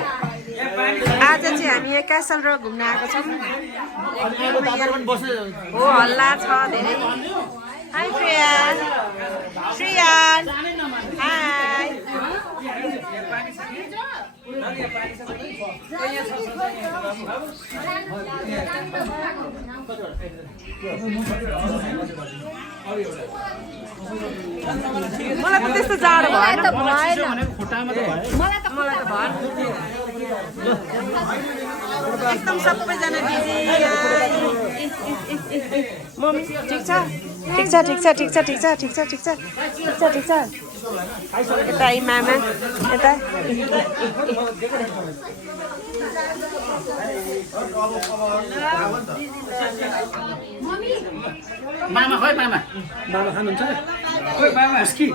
आज चाहिँ हामी यहाँ क्यासल र घुम्न आएको छौँ हो हल्ला छ धेरै हाई श्रेयान श्रेयान हाई मलाई त त्यस्तो जाडो भएन एकदम सबैजना बिजी मम्मी ठिक छ ठिक छ ठिक छ ठिक छ ठिक छ ठिक छ ठिक छ ठिक छ ठिक छ यता मामा यता मामा खोइ मामा मामा खानुहुन्छ खोइ मामा हुस्की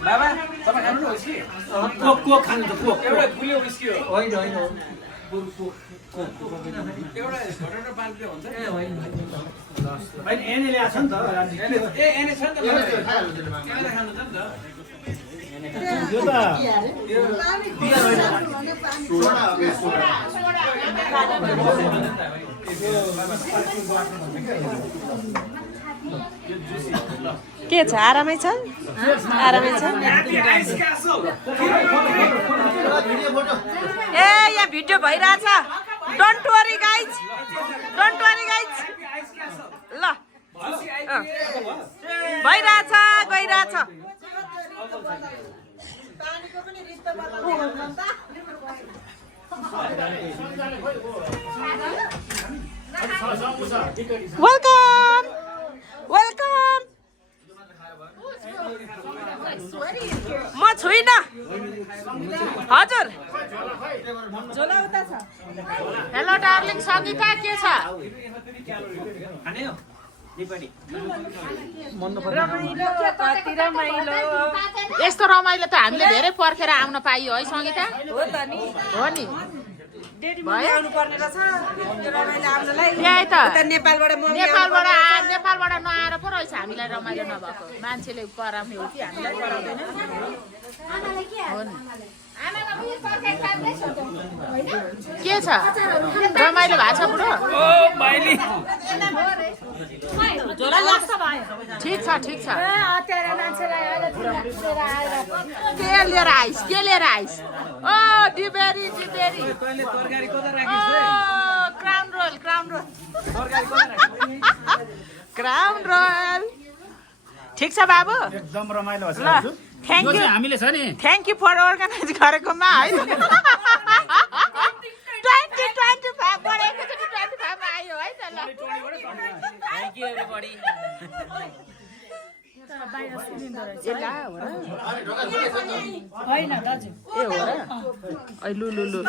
बाबा तपाईँ खानु न हुस्की कोक कोक खानु त कोक एउटा गुलियो हुस्की हो होइन होइन एउटा घटना पाल्दै हुन्छ ए होइन होइन एने ल्याछ नि त ए एने छ नि त क्यामेरा खानु छ नि त यो त के छ आरामै छ आरामै छ ए यहाँ भिडियो भइरहेछ डोन्ट वरी गाइज ल भइरहेछ गइरहेछ वेलकम वेलकम म छुइनँ हजुर हेलो डार्लिङ सङ्गीता के छ यस्तो रमाइलो त हामीले धेरै पर्खेर आउन पाइयो है सङ्गीता हो नि नेपालबाट नआएर पो रहेछ हामीलाई रमाइलो नभएको मान्छेले कराउने हो कि हामीलाई कराउँदैन हो नि के छ रमाइलो भएको छ बुढो ठिक छ ठिक छ के लिएर आइस ओ डिबेरी क्राउन रोयल ठिक छ बाबु एकदम रमाइलो छ थ्याङ्क यू हामीले छ नि थ्याङ्क यू फर अर्गनाइज गरेकोमा है 2025 बढेको चाहिँ 25 मा आयो है त ल थ्याङ्क यू एभ्रीबडी होइन दाजु ए हो र लु